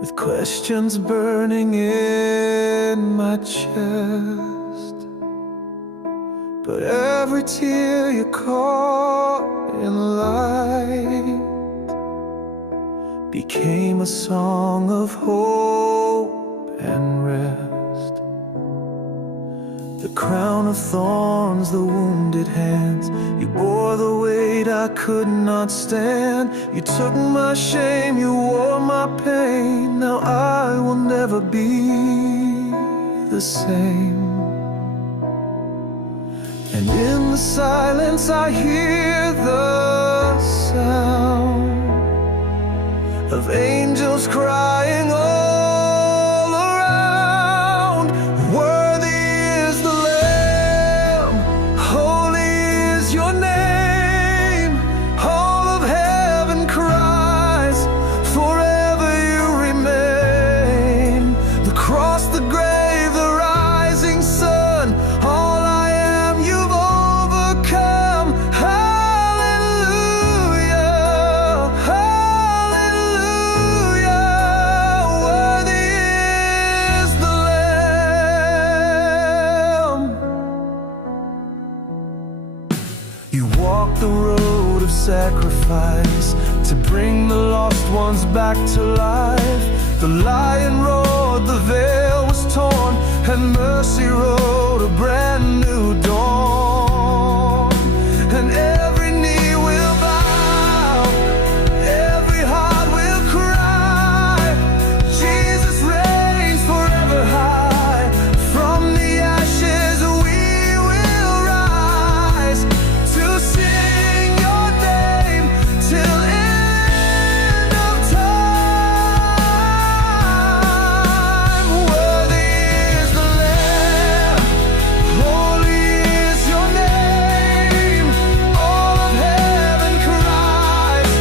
with questions burning in my chest. But every tear you caught in light became a song of hope and rest. The crown of thorns, the wounded hands, you bore the weight I could not stand. You took my shame, you wore my pain. Now I will never be the same. And in the silence I hear the sound of angels crying all around. Worthy is the Lamb, holy is your name. All of heaven cries, forever you remain. The cross, the grave, the rising sun, all I am you've overcome. Hallelujah, hallelujah. Worthy is the Lamb. You walked the road of sacrifice to bring the lost ones back to life. The lion roared, the veil was torn, and mercy wrote a brand new dawn. And every knee will bow, every heart will cry. Jesus reigns forever high. From the ashes we will rise to sing your name till end of time. Worthy is the Lamb, holy is your name. All of heaven cries,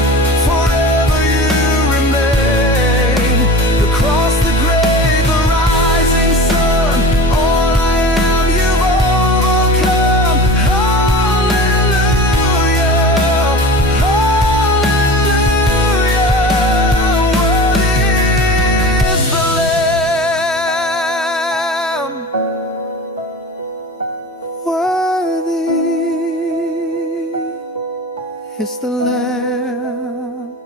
forever you remain. The cross, the grave, the rising sun, all I am you've overcome. Hallelujah, hallelujah. Worthy is the Lamb. Worthy is the Lamb.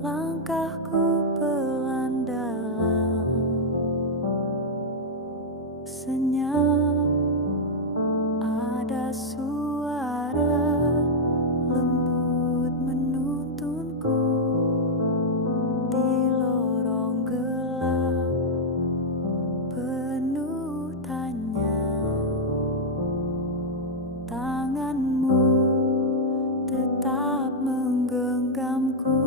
Langkahku pelan dalam senyap, ada suara lembut menuntunku di lorong gelap penuh tanya. Tanganmu tetap menggenggamku.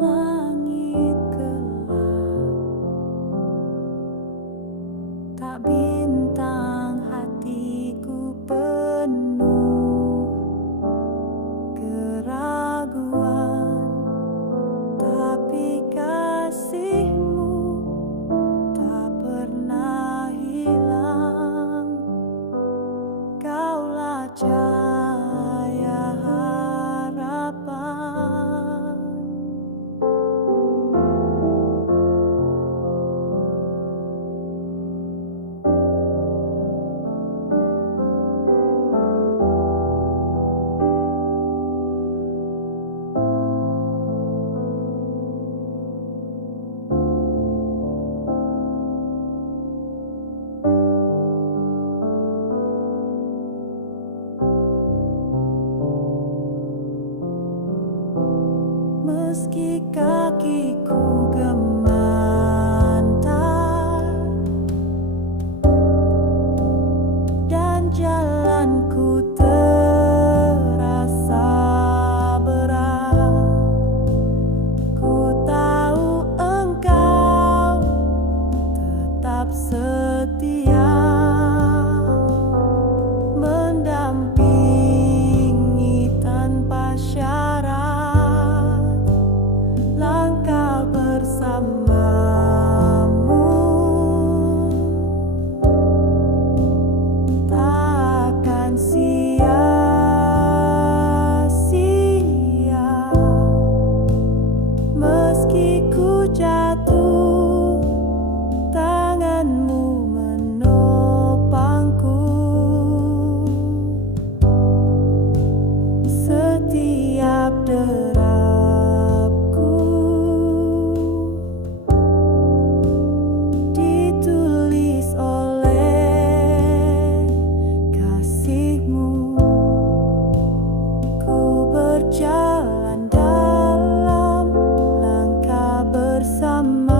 Langit gelap, tak bintang, hatiku penuh keraguan. Tapi kasih-Mu tak pernah hilang. Kaulah cahaya harapan. Meski kakiku gemetar dan jalanku terasa berat, ku tahu Engkau tetap setia, mendampingi tanpa syarat. Langkah bersamamu takkan sia-sia. Meski ku jatuh, tanganmu menopangku. Setiap derapku ditulis oleh kasih-Mu. Ku berjalan dalam langkah bersamamu.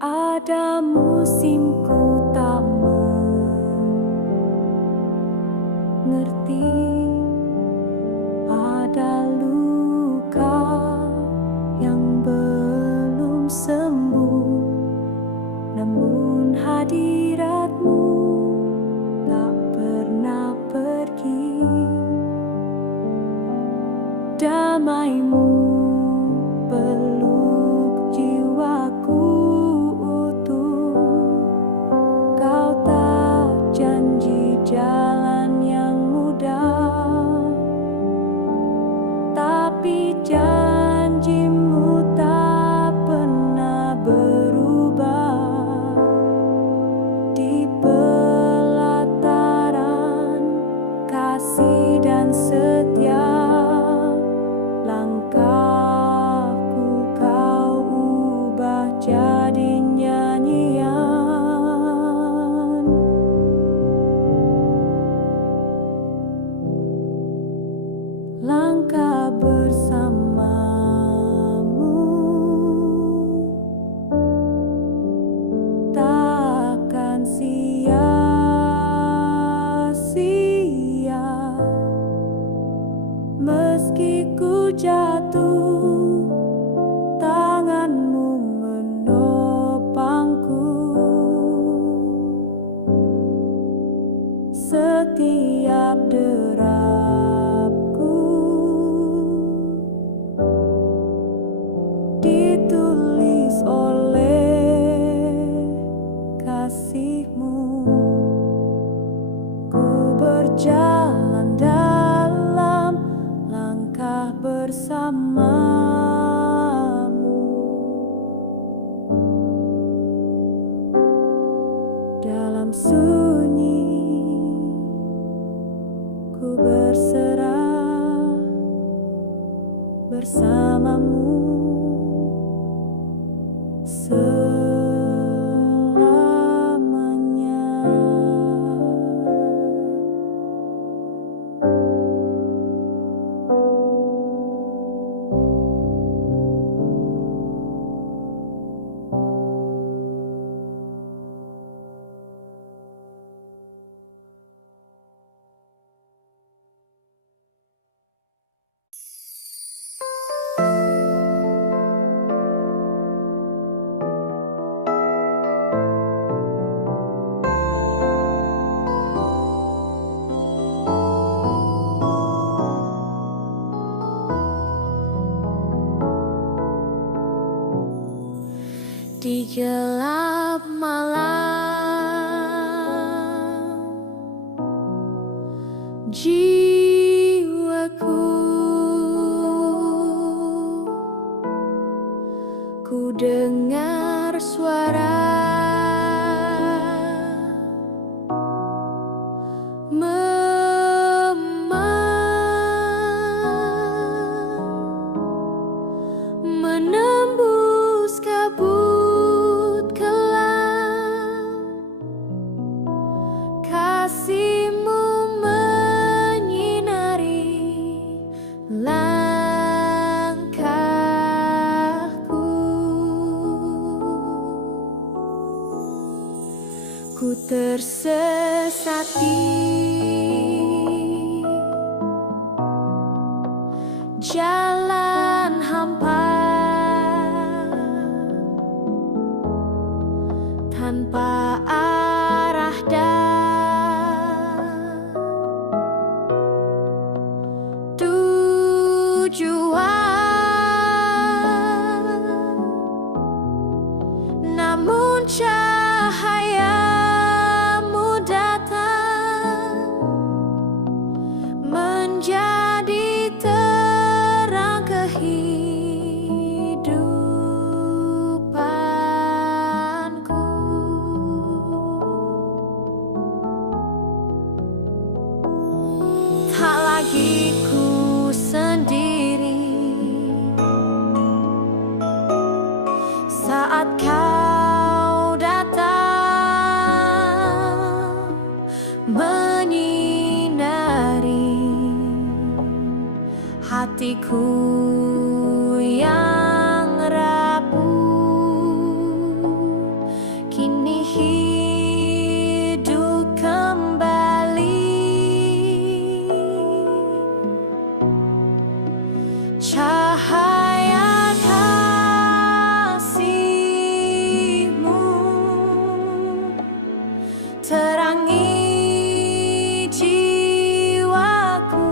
Ada musimku tak mengerti, ada luka yang belum sembuh, namun hadirat-Mu tak pernah pergi. Damai-Mu peluk jiwaku utuh, Kau di gelap malam. Jiwaku ku dengar suara menembus kabut kelam. Kasih-Mu menyinari langkahku. Ku tersesat di jalan hampa, tanpa arah dan tujuan. Namun cahaya-Mu datang menjadi terang kehidupanku. Tak lagi ku sendiri saat Kau datang menyinari hatiku yang rapuh. Kini hidup kembali. Cahaya kasih-Mu terangi jiwaku,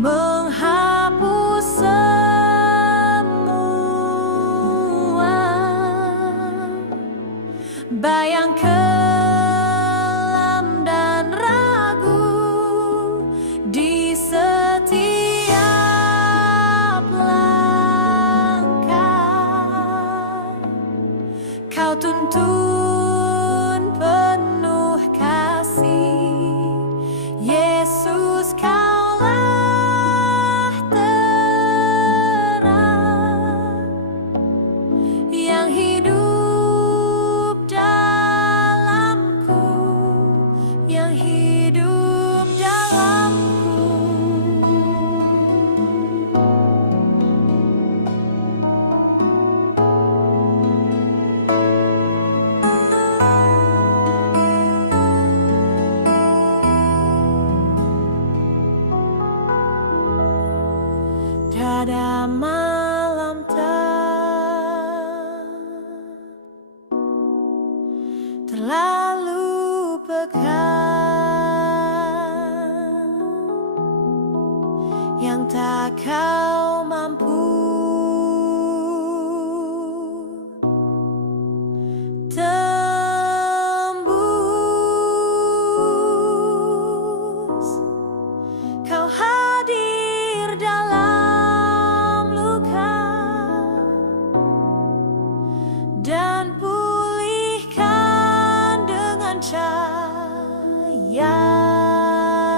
menghapus semua bayang kelam dan ragu di setiap langkah. Kau tuntun penuh kasih, Yesus, Kaulah terang yang hidup dalamku, yang hidup dalamku. Pada malam terlalu pekat yang tak Kau mampu tembus. Kau hadir dalam luka dan pulihkan dengan cahaya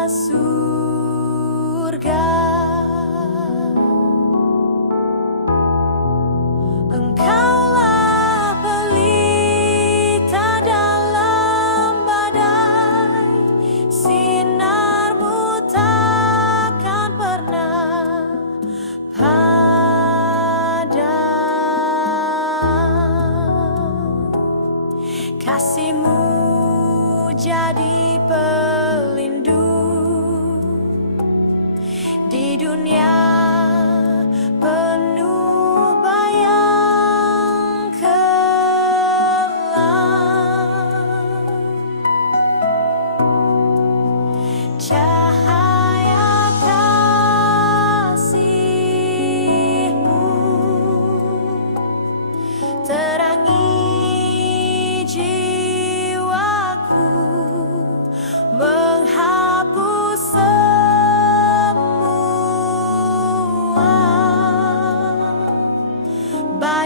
surga. Engkaulah pelita dalam badai, sinar-Mu takkan pernah padam. Kasih-Mu jadi pelindung di dunia penuh bayang.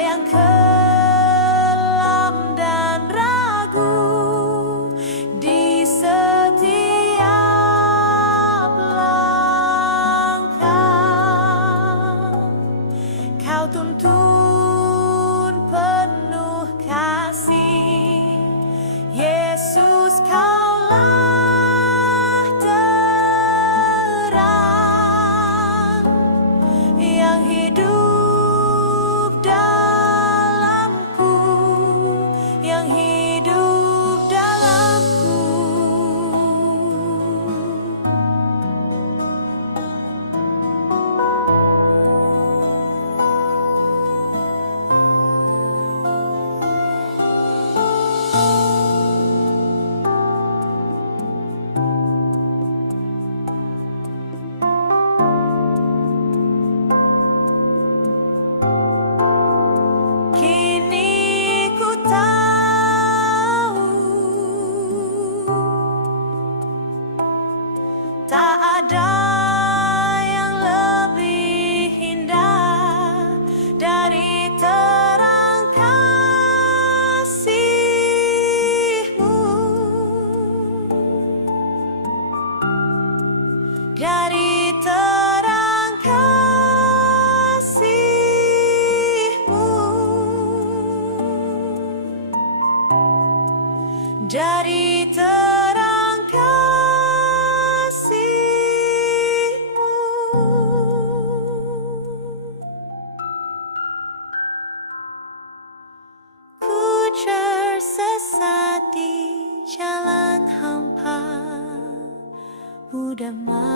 yang kelam dan ragu di setiap langkah. Kau tuntun penuh kasih, Yesus, Kaulah terang yang hidup dalamku, yang hidup dalamku. Kini ku tahu tak ada yang lebih indah dari terang kasih-Mu, dari terang kasih-Mu, dari terang kasih-Mu. Ku tersesat di jalan hampa, damai.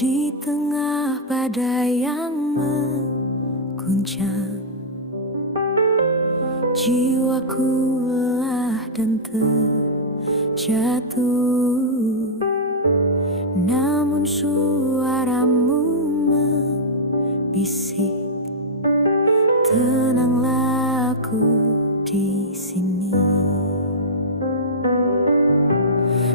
Di tengah badai yang mengguncang, jiwaku lelah dan terjatuh. Namun suaramu membisik, tenanglah aku di sini.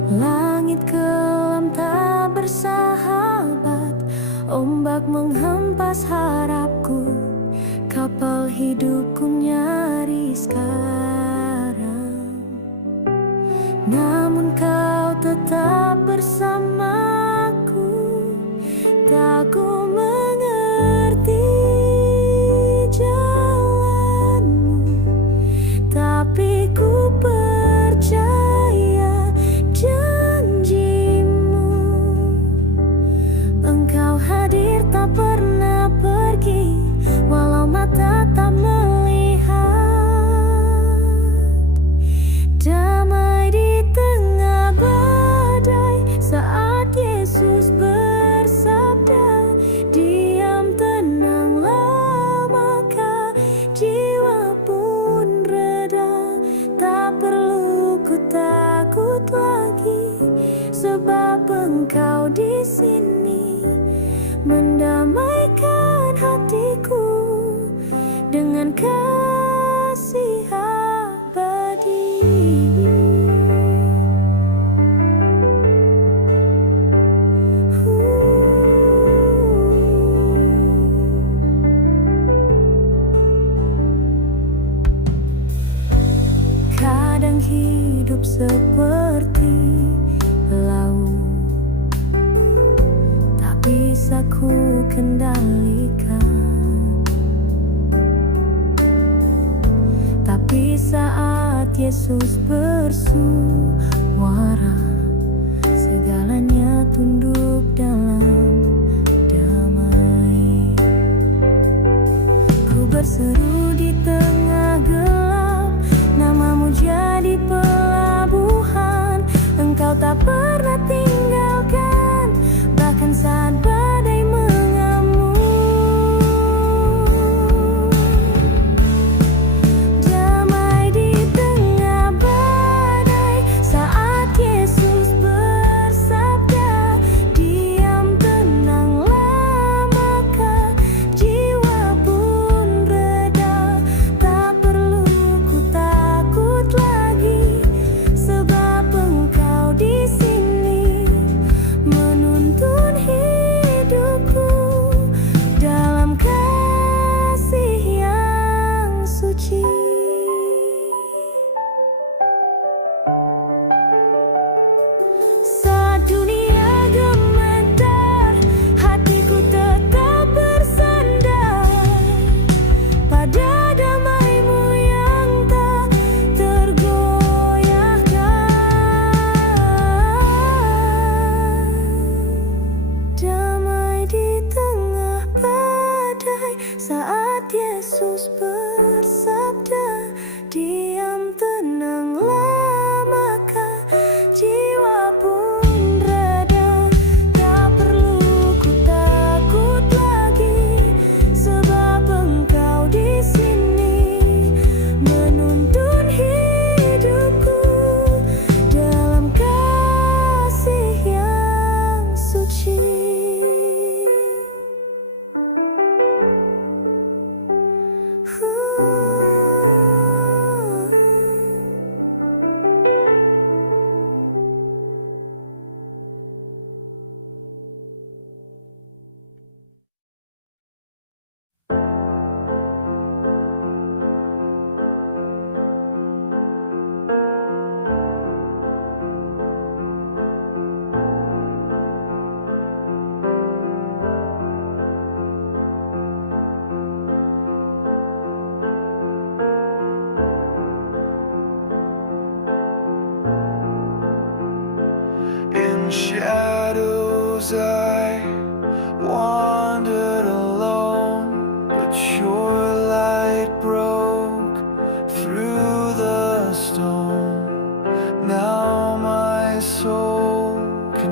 Langit kelam tak bersahabat, ombak menghempas harapku, kapal hidupku nyaris karam. Namun kau tetap bersamaku, tak ku mengerti jalanmu, tapi ku percaya janjimu. Engkau hadir tak pernah pergi, walau mata tak melihat. Damai di tengah badai saat Yesus bersabda, diam tenanglah, maka jiwa pun reda. Tak perlu ku takut lagi, sebab Engkau di sini mendamaikan hatiku dengan kasih abadi. Kadang hidup seperti laut, tak bisa ku kendalikan. Tapi saat Yesus bersuara, segalanya tunduk dalam damai. Ku berseru di tengah gelap, namamu jadi pelabuhan. Engkau tak pernah tinggalkan, bahkan saat badai mengamuk. Damai di tengah badai saat Yesus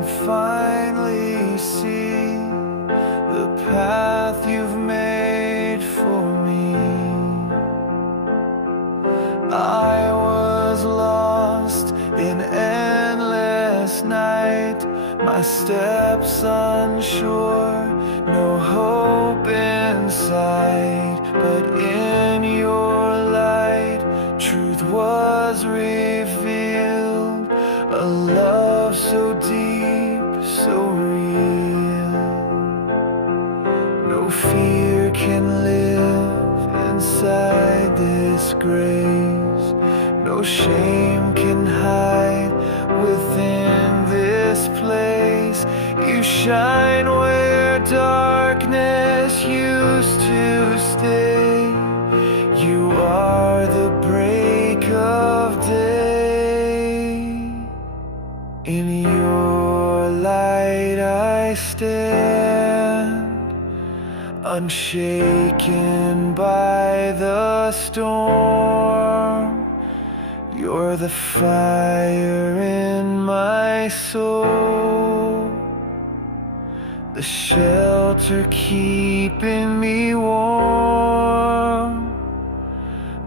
finally see the path you've made for me. I was lost in endless night, my steps unsure, no hope in sight. But in your light, truth was revealed, a love so deep, so real. No fear can live inside this grace, no shame can hide within this place. You shine where darkness used to stay. You are the break of day. In your light I stand, unshaken by the storm. You're the fire in my soul, the shelter keeping me warm.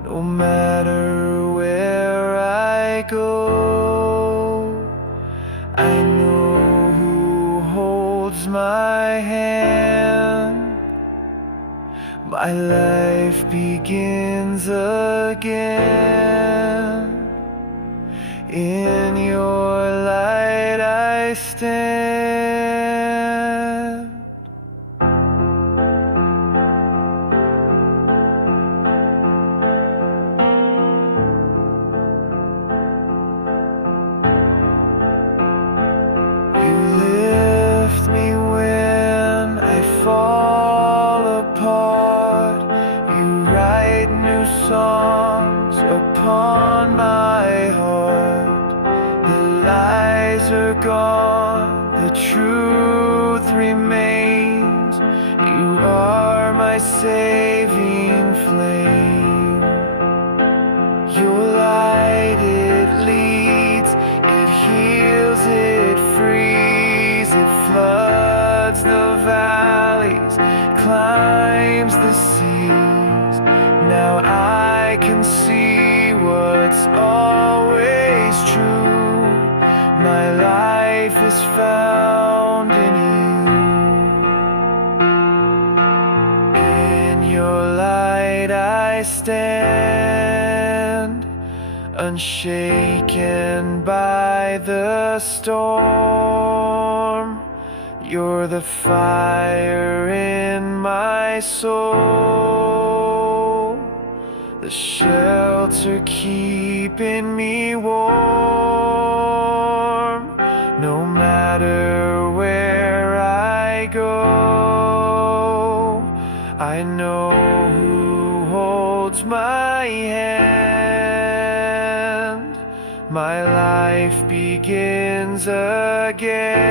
No matter where I go, I know who holds my hand. My life begins again. In your light I stand. You lift me when I fall apart. You write new songs upon my heart. The lies are gone, the truth remains. You are my saving flame. Your light, it leads, it heals, it frees, it floods the valleys, climbs the seas. Now I can see what's always true. My life is found in you. In your light I stand, unshaken by the storm. You're the fire in my soul, the shelter keeping me warm. No matter where I go, I know who holds my hand. My life begins again.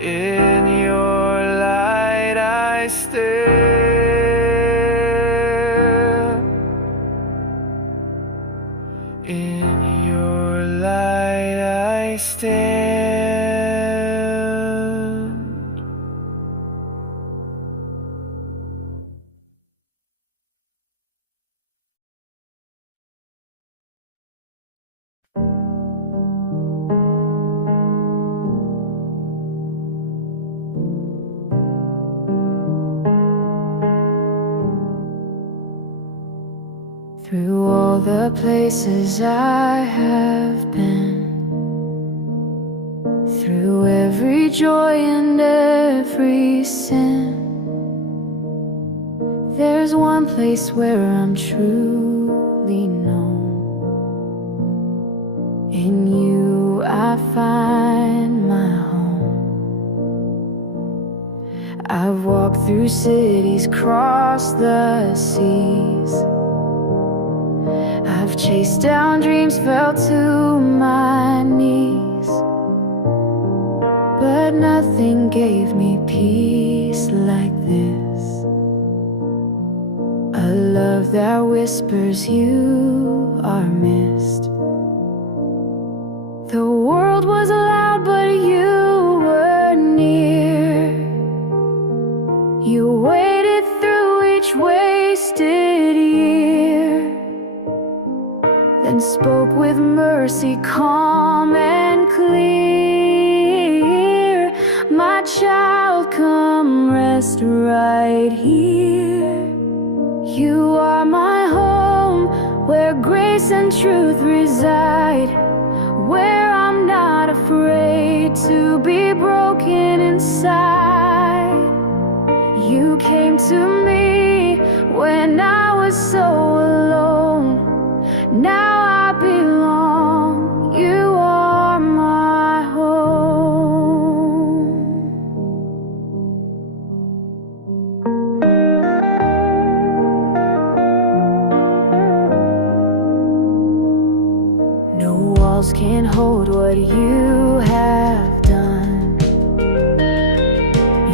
In your light I stand. In your light I stand. Through all the places I have been, through every joy and every sin, there's one place where I'm truly known. In you I find my home. I've walked through cities, crossed the seas. I've chased down dreams, fell to my knees, but nothing gave me peace like this. A love that whispers you are missed. The world was calm and clear. My child, come rest right here. You are my home, where grace and truth reside, where I'm not afraid to be broken inside. You came to me when I was so alone. Now I belong. You are my home. No walls can hold what you have done.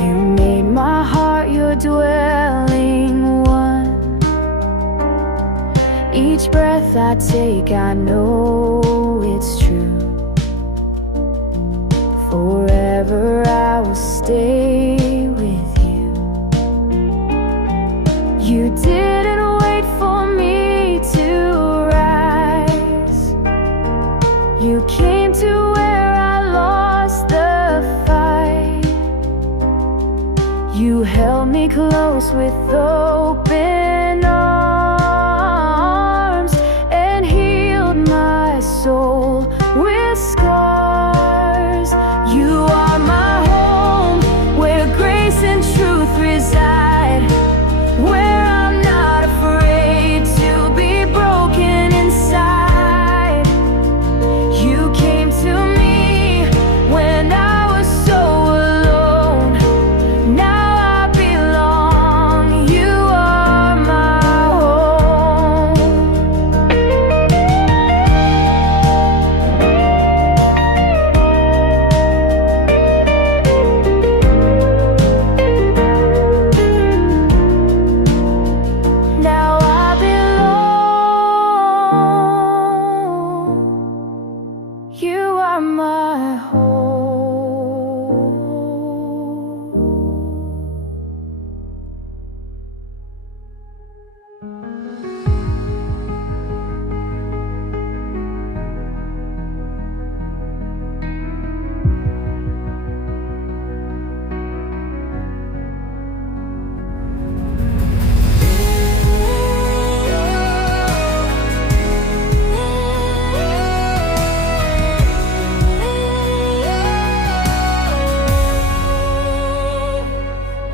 You made my heart your dwelling one. Each breath I take, I know it's true. Forever I will stay with you. You didn't wait for me to rise. You came to where I lost the fight. You held me close with open arms and healed my soul with scars. You are my home, where grace and truth reside, where I'm not afraid to be broken inside. You came to me when I was so alone. Now I belong. You are my home. Now I belong. You are my home.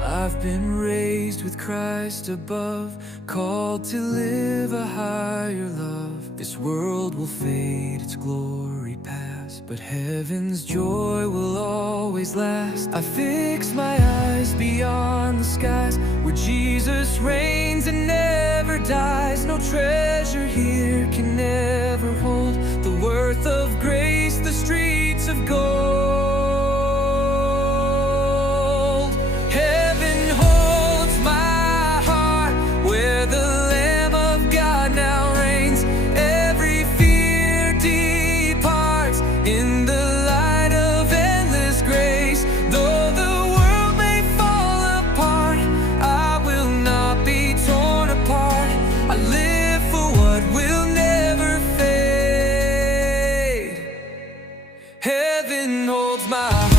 I've been raised with Christ above, called to live a higher love. This world will fade, its glory pass, but heaven's joy will always last. I fix my eyes beyond the skies, where Jesus reigns and never dies. No treasure here can ever hold the worth of grace, the streets of gold. Heaven holds my heart, where the Lamb of God now reigns. Every fear departs in the light of endless grace. Though the world may fall apart, I will not be torn apart. I live for what will never fade. Heaven holds my heart.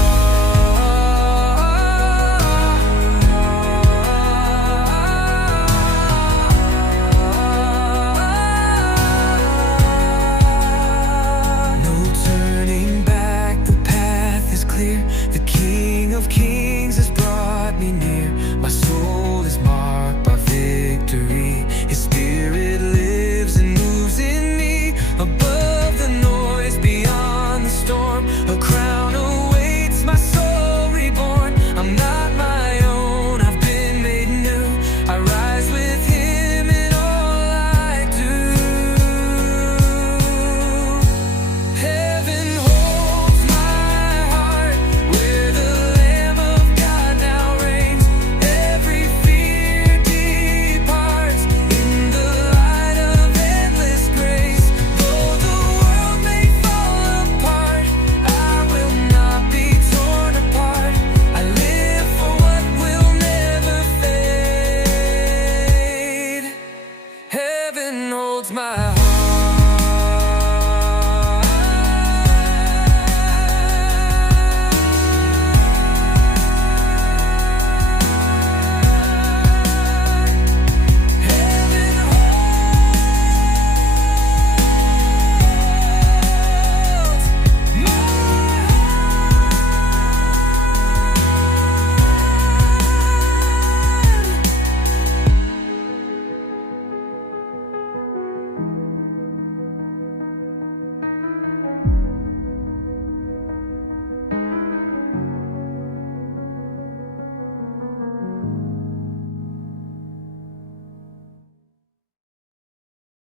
No turning back, the path is clear.